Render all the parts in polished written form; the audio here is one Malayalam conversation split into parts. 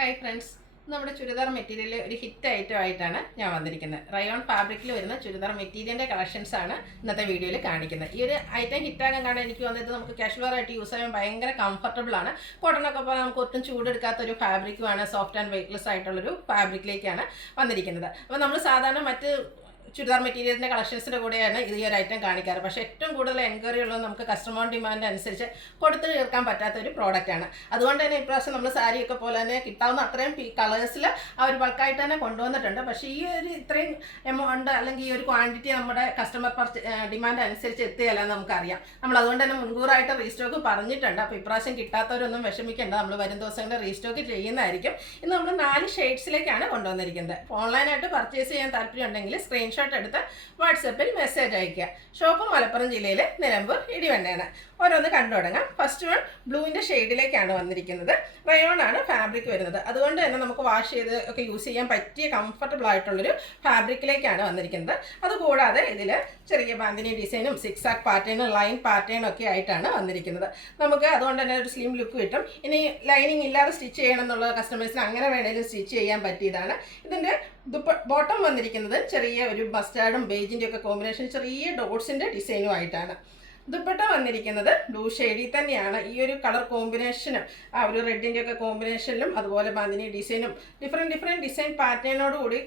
ഹായ് ഫ്രണ്ട്സ്, നമ്മുടെ ചുരിദാർ മെറ്റീരിയൽ ഒരു ഹിറ്റ് ഐറ്റം ആയിട്ടാണ് ഞാൻ വന്നിരിക്കുന്നത്. റയോൺ ഫാബ്രിക്കിൽ വരുന്ന ചുരിദാർ മെറ്റീരിയലിൻ്റെ കളക്ഷൻസ് ആണ് ഇന്നത്തെ വീഡിയോയിൽ കാണിക്കുന്നത്. ഈ ഒരു ഐറ്റം ഹിറ്റാകാൻ കാരണം എനിക്ക് വന്നിട്ട് നമുക്ക് കാഷ്വൽ ആയിട്ട് യൂസ് ചെയ്യാൻ ഭയങ്കര കംഫർട്ടബിൾ ആണ്. കോട്ടണൊക്കെ പോലെ നമുക്ക് ഒട്ടും ചൂടെടുക്കാത്ത ഒരു ഫാബ്രിക്കുമാണ്. സോഫ്റ്റ് ആൻഡ് വെയ്റ്റ്ലെസ് ആയിട്ടുള്ളൊരു ഫാബ്രിക്കിലേക്കാണ് വന്നിരിക്കുന്നത്. അപ്പോൾ നമ്മൾ സാധാരണ മറ്റ് ചുരിദാർ മെറ്റീരിയലിൻ്റെ കളക്ഷൻസിൻ്റെ കൂടെയാണ് ഈ ഒരു ഐറ്റം കാണിക്കാറ്. പക്ഷേ ഏറ്റവും കൂടുതൽ എൻക്വയറി ഉള്ളത് നമുക്ക് കസ്റ്റമർ ഡിമാൻഡ് അനുസരിച്ച് കൊടുത്തു തീർക്കാൻ പറ്റാത്ത ഒരു പ്രോഡക്റ്റാണ്. അതുകൊണ്ട് തന്നെ ഇപ്രാവശ്യം നമ്മൾ സാരിയൊക്കെ പോലെ തന്നെ കിട്ടാവുന്ന അത്രയും കളേഴ്സിൽ ആ ഒരു ബൾക്കായിട്ട് തന്നെ കൊണ്ടുവന്നിട്ടുണ്ട്. പക്ഷേ ഈ ഒരു ഇത്രയും എമൗണ്ട് അല്ലെങ്കിൽ ഈ ഒരു ക്വാണ്ടിറ്റി നമ്മുടെ കസ്റ്റമർ ഡിമാൻഡ് അനുസരിച്ച് എത്തുകയല്ല നമുക്കറിയാം. നമ്മൾ അതുകൊണ്ട് തന്നെ മുൻകൂറായിട്ട് റീസ്റ്റോക്ക് പറഞ്ഞിട്ടുണ്ട്. അപ്പോൾ ഇപ്രാവശ്യം കിട്ടാത്തവരൊന്നും വിഷമിക്കേണ്ട, നമ്മൾ വരും ദിവസങ്ങളിൽ റീസ്റ്റോക്ക് ചെയ്യുന്നതായിരിക്കും. ഇന്ന് നമ്മൾ 4 ഷെയ്ഡ്സിലേക്കാണ് കൊണ്ടുവന്നിരിക്കുന്നത്. ഓൺലൈനായിട്ട് പർച്ചേസ് ചെയ്യാൻ താല്പര്യമുണ്ടെങ്കിൽ സ്ക്രീൻഷോട്ട് എടുത്ത് വാട്സപ്പിൽ മെസ്സേജ് അയയ്ക്കുക. ഷോപ്പ് മലപ്പുറം ജില്ലയിലെ നിലമ്പൂർ ഇടിവണ്ണയാണ്. ഓരോന്ന് കണ്ടു തുടങ്ങാം. ഫസ്റ്റ് വൺ ബ്ലൂവിൻ്റെ ഷെയ്ഡിലേക്കാണ് വന്നിരിക്കുന്നത്. റയോൺ ആണ് ഫാബ്രിക് വരുന്നത്. അതുകൊണ്ട് തന്നെ നമുക്ക് വാഷ് ചെയ്ത് ഒക്കെ യൂസ് ചെയ്യാൻ പറ്റിയ കംഫർട്ടബിൾ ആയിട്ടുള്ളൊരു ഫാബ്രിക്കിലേക്കാണ് വന്നിരിക്കുന്നത്. അതുകൂടാതെ ഇതിൽ ചെറിയ ബാന്തിനി ഡിസൈനും സിക്സാക് പാറ്റേണും ലൈൻ പാറ്റേണും ഒക്കെ ആയിട്ടാണ് വന്നിരിക്കുന്നത്. നമുക്ക് അതുകൊണ്ട് തന്നെ ഒരു സ്ലിം ലുക്ക് കിട്ടും. ഇനി ലൈനിങ് ഇല്ലാതെ സ്റ്റിച്ച് ചെയ്യണം എന്നുള്ള കസ്റ്റമേഴ്സിന് അങ്ങനെ വേണമെങ്കിലും സ്റ്റിച്ച് ചെയ്യാൻ പറ്റിയതാണ്. ഇതിൻ്റെ ബോട്ടം വന്നിരിക്കുന്നത് ചെറിയ ഒരു മസ്റ്റാർഡും ബേജിൻ്റെ ഒക്കെ കോമ്പിനേഷൻ ചെറിയ ഡോട്ട്സിൻ്റെ ഡിസൈനും ആയിട്ടാണ്. ദുപ്പട്ട വന്നിരിക്കുന്നത് ബ്ലൂ ഷെയ്ഡിൽ തന്നെയാണ്. ഈ ഒരു കളർ കോമ്പിനേഷനും ആ ഒരു റെഡിൻ്റെ ഒക്കെ കോമ്പിനേഷനിലും അതുപോലെ ബാന്തിനി ഡിസൈനും ഡിഫറെൻറ്റ് ഡിസൈൻ പാറ്റേണോടുകൂടി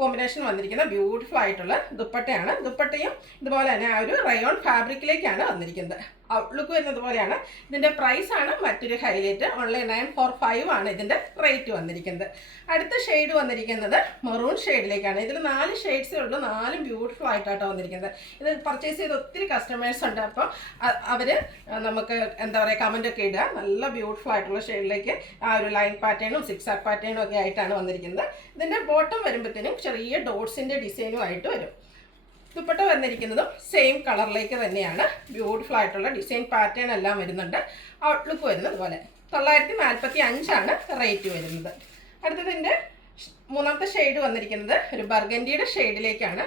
കോമ്പിനേഷൻ വന്നിരിക്കുന്ന ബ്യൂട്ടിഫുൾ ആയിട്ടുള്ള ദുപ്പട്ടയാണ്. ദുപ്പട്ടയും ഇതുപോലെ തന്നെ ആ ഒരു റയോൺ ഫാബ്രിക്കിലേക്കാണ് വന്നിരിക്കുന്നത്. ഔട്ട്ലുക്ക് വരുന്നത് പോലെയാണ്. ഇതിൻ്റെ പ്രൈസാണ് മറ്റൊരു ഹൈലൈറ്റ്. ഓൺലി 945 ആണ് ഇതിൻ്റെ റേറ്റ് വന്നിരിക്കുന്നത്. അടുത്ത ഷെയ്ഡ് വന്നിരിക്കുന്നത് മെറൂൺ ഷെയ്ഡിലേക്കാണ്. ഇതിൽ 4 ഷെയ്ഡ്സേ ഉള്ളൂ. 4 ബ്യൂട്ടിഫുൾ ആയിട്ടാണ് വന്നിരിക്കുന്നത്. ഇത് പർച്ചേസ് ചെയ്ത് ഒത്തിരി കസ്റ്റമേഴ്സ് ഉണ്ട്. അപ്പോൾ അവർ നമുക്ക് എന്താ പറയുക കമൻറ്റൊക്കെ ഇടുക. നല്ല ബ്യൂട്ടിഫുൾ ആയിട്ടുള്ള ഷെയ്ഡിലേക്ക് ആ ഒരു ലൈൻ പാറ്റേണും സിക്സാക് പാറ്റേണും ഒക്കെ ആയിട്ടാണ് വന്നിരിക്കുന്നത്. ഇതിൻ്റെ ബോട്ടം വരുമ്പോഴത്തേനും ചെറിയ ഡോട്ട്സിൻ്റെ ഡിസൈനും ആയിട്ട് വരും. ദുപ്പട്ട വന്നിരിക്കുന്നതും സെയിം കളറിലേക്ക് തന്നെയാണ്. ബ്യൂട്ടിഫുൾ ആയിട്ടുള്ള ഡിസൈൻ പാറ്റേൺ എല്ലാം വരുന്നുണ്ട്. ഔട്ട്ലുക്ക് വരുന്നത് പോലെ 945 ആണ് റേറ്റ് വരുന്നത്. അടുത്തതിൻ്റെ മൂന്നാമത്തെ ഷെയ്ഡ് വന്നിരിക്കുന്നത് ഒരു ബർഗൻഡിയുടെ ഷെയ്ഡിലേക്കാണ്.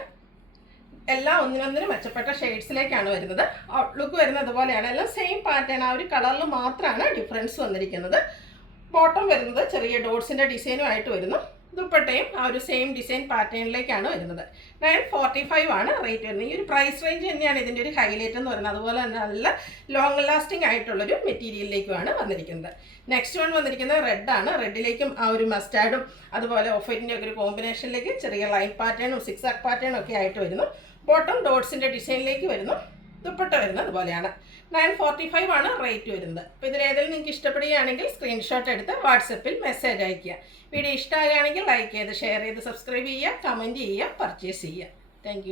എല്ലാം ഒന്നിനൊന്നിനും മെച്ചപ്പെട്ട ഷെയ്ഡ്സിലേക്കാണ് വരുന്നത്. ഔട്ട്ലുക്ക് വരുന്നത് പോലെയാണ്. എല്ലാം സെയിം പാറ്റേൺ, ആ ഒരു കളറിൽ മാത്രമാണ് ഡിഫറൻസ് വന്നിരിക്കുന്നത്. ബോട്ടം വരുന്നത് ചെറിയ ഡോട്ട്സിൻ്റെ ഡിസൈനും ആയിട്ട് വരുന്നു. ദുപ്പട്ടയും ആ ഒരു സെയിം ഡിസൈൻ പാറ്റേണിലേക്കാണ് വരുന്നത്. 945 ആണ് റേറ്റ് വരുന്നത്. ഈ ഒരു പ്രൈസ് റേഞ്ച് തന്നെയാണ് ഇതിൻ്റെ ഒരു ഹൈലൈറ്റ് എന്ന് പറയുന്നത്. അതുപോലെ തന്നെ നല്ല ലോങ് ലാസ്റ്റിംഗ് ആയിട്ടുള്ളൊരു മെറ്റീരിയലിലേക്കുമാണ് വന്നിരിക്കുന്നത്. നെക്സ്റ്റ് വൺ വന്നിരിക്കുന്നത് റെഡാണ്. റെഡിലേക്കും ആ ഒരു മസ്റ്റാർഡും അതുപോലെ ഓഫ് വൈറ്റിൻ്റെ ഒക്കെ ഒരു കോമ്പിനേഷനിലേക്ക് ചെറിയ ലൈൻ പാറ്റേണും സിക്സാക് പാറ്റേണും ഒക്കെ ആയിട്ട് വരുന്നു. ബോട്ടം ഡോട്ട്സിൻ്റെ ഡിസൈനിലേക്ക് വരുന്നു. ദുപ്പട്ട വരുന്നത് അതുപോലെയാണ്. 945 ആണ് റേറ്റ് വരുന്നത്. അപ്പോൾ ഇതിലേതെങ്കിലും നിങ്ങൾക്ക് ഇഷ്ടപ്പെടുകയാണെങ്കിൽ സ്ക്രീൻഷോട്ട് എടുത്ത് വാട്സപ്പിൽ മെസ്സേജ് അയയ്ക്കുക. വീഡിയോ ഇഷ്ടമാകുകയാണെങ്കിൽ ലൈക്ക് ചെയ്ത് ഷെയർ ചെയ്ത് സബ്സ്ക്രൈബ് ചെയ്യുക, കമൻറ്റ് ചെയ്യുക, പർച്ചേസ് ചെയ്യുക. താങ്ക്